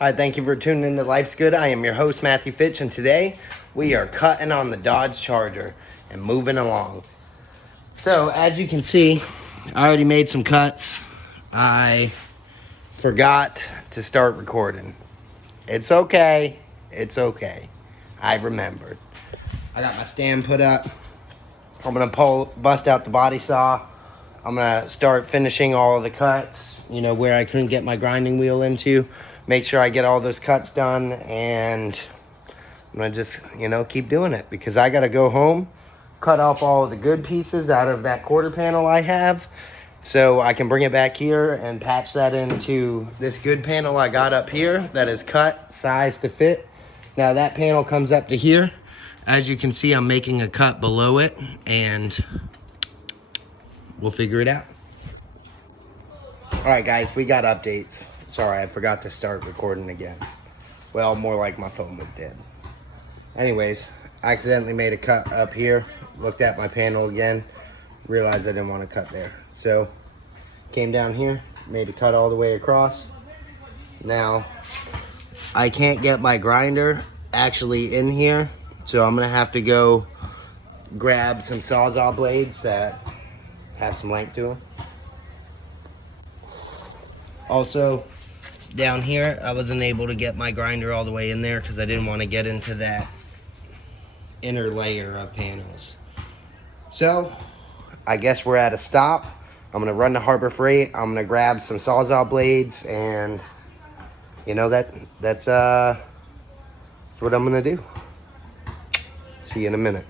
Hi, thank you for tuning in to Life's Good. I am your host, Matthew Fitch, and today we are cutting on the Dodge Charger and moving along. So, as you can see, I already made some cuts. I forgot to start recording. It's okay. It's okay. I remembered. I got my stand put up. I'm going to bust out the body saw. I'm going to start finishing all of the cuts, where I couldn't get my grinding wheel into. Make sure I get all those cuts done, and I'm going to just, keep doing it because I got to go home, cut off all of the good pieces out of that quarter panel I have so I can bring it back here and patch that into this good panel I got up here that is cut, size to fit. Now that panel comes up to here. As you can see, I'm making a cut below it, and we'll figure it out. All right, guys, we got updates. Sorry, I forgot to start recording again. Well, more like my phone was dead. Anyways, I accidentally made a cut up here. Looked at my panel again. Realized I didn't want to cut there. So, came down here, made a cut all the way across. Now, I can't get my grinder actually in here. So, I'm going to have to go grab some Sawzall blades that have some length to them. Also, down here, I wasn't able to get my grinder all the way in there because I didn't want to get into that inner layer of panels. So, I guess we're at a stop. I'm going to run to Harbor Freight. I'm going to grab some Sawzall blades, and, that's what I'm going to do. See you in a minute.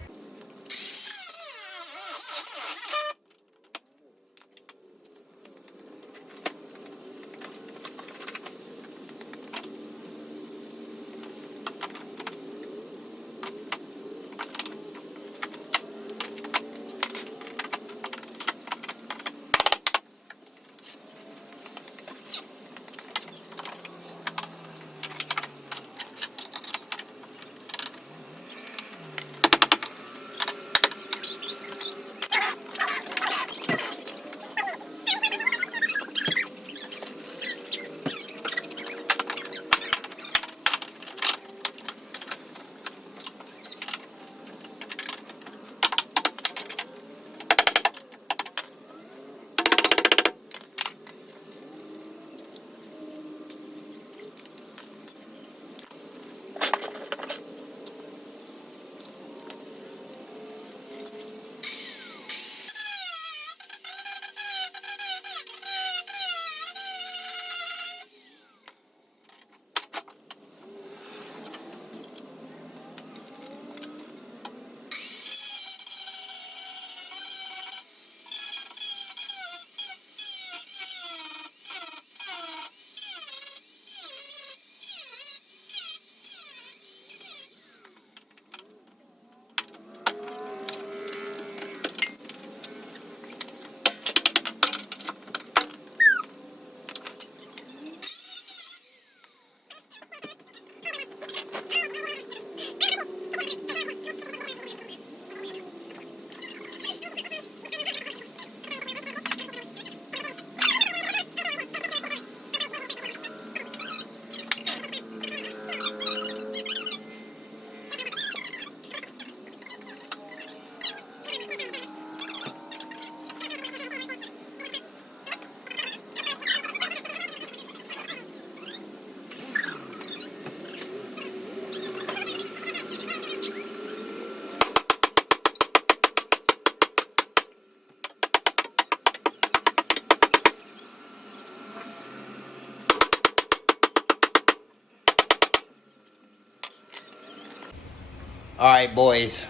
All right, boys,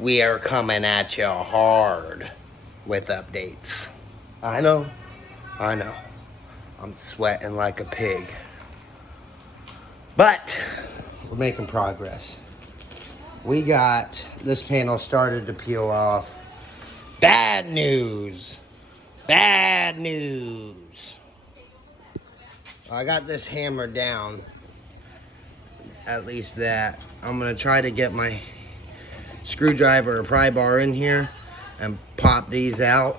we are coming at you hard with updates. I know. I'm sweating like a pig. But we're making progress. We got this panel started to peel off. Bad news. Bad news. I got this hammered down. At least that. I'm going to try to get my screwdriver or pry bar in here and pop these out,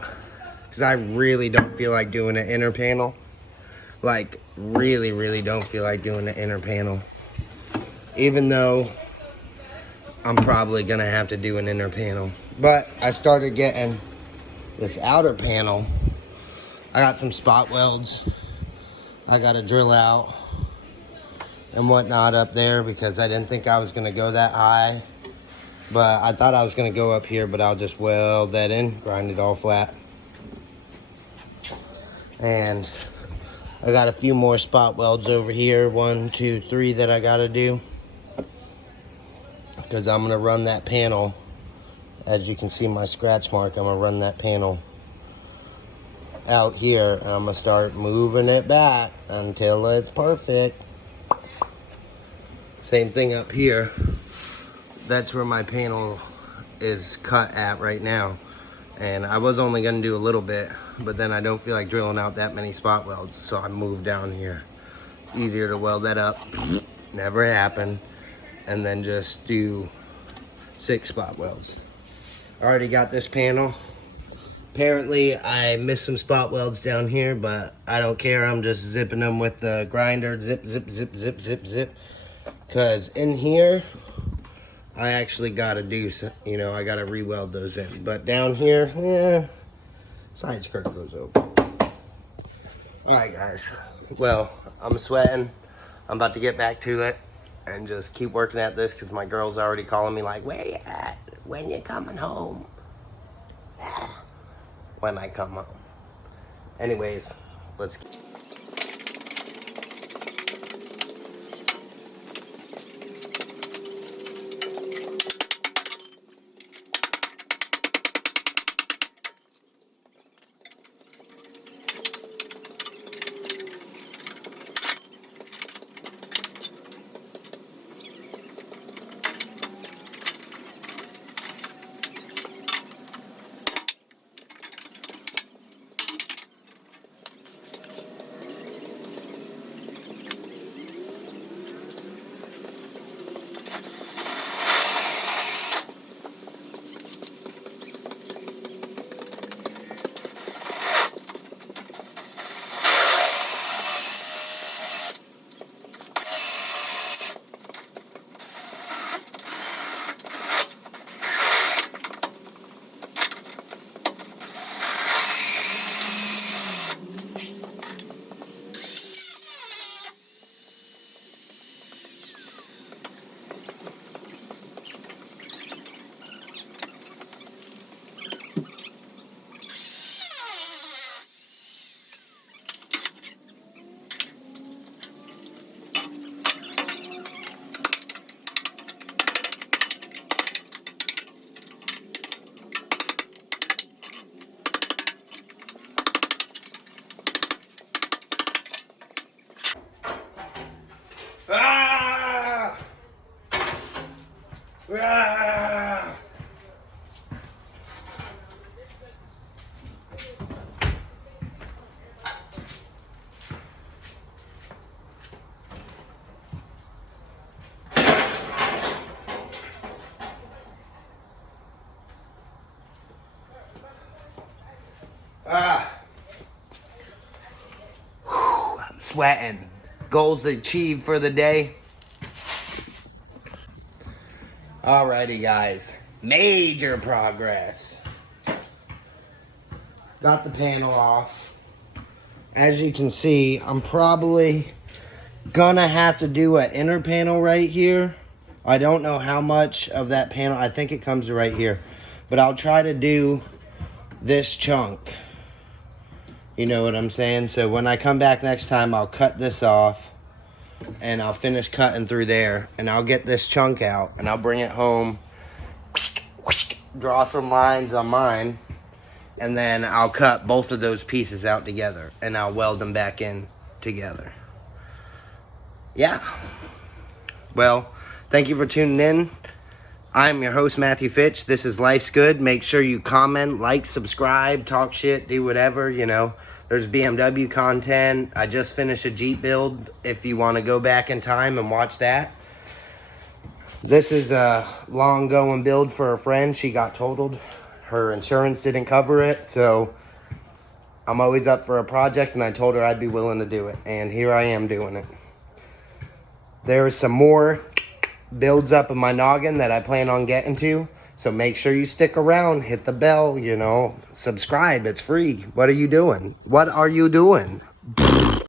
because I really don't feel like doing an inner panel. Like, really don't feel like doing the inner panel. Even though I'm probably gonna have to do an inner panel. But I started getting this outer panel. I got some spot welds I gotta drill out and whatnot up there because I didn't think I was gonna go that high. But I thought I was gonna go up here, but I'll just weld that in, grind it all flat. And I got a few more spot welds over here, 1, 2, 3 that I gotta do. Because I'm gonna run that panel, as you can see my scratch mark, I'm gonna run that panel out here and I'm gonna start moving it back until it's perfect. Same thing up here. That's where my panel is cut at right now. And I was only gonna do a little bit, but then I don't feel like drilling out that many spot welds, so I moved down here. Easier to weld that up, never happened. And then just do 6 spot welds. I already got this panel. Apparently I missed some spot welds down here, but I don't care. I'm just zipping them with the grinder. Zip, zip, zip, zip, zip, zip. Because in here, I actually gotta do some, I gotta re-weld those in. But down here, side skirt goes over. Alright guys, well, I'm sweating. I'm about to get back to it and just keep working at this because my girl's already calling me like, where you at? When you coming home? When I come home. Anyways, let's get... Ah! Ah! Ah! Whew, I'm sweating. Goals achieved for the day. Alrighty guys, major progress. Got the panel off. As you can see, I'm probably gonna have to do an inner panel right here. I don't know how much of that panel, I think it comes right here. But I'll try to do this chunk. You know what I'm saying? So when I come back next time, I'll cut this off. And I'll finish cutting through there. And I'll get this chunk out. And I'll bring it home. Draw some lines on mine. And then I'll cut both of those pieces out together. And I'll weld them back in together. Yeah. Well, thank you for tuning in. I'm your host, Matthew Fitch. This is Life's Good. Make sure you comment, like, subscribe, talk shit, do whatever, There's BMW content. I just finished a Jeep build if you want to go back in time and watch that. This is a long-going build for a friend. She got totaled. Her insurance didn't cover it, so I'm always up for a project, and I told her I'd be willing to do it. And here I am doing it. There is some more builds up in my noggin that I plan on getting to. So make sure you stick around, hit the bell, subscribe. It's free. What are you doing? What are you doing?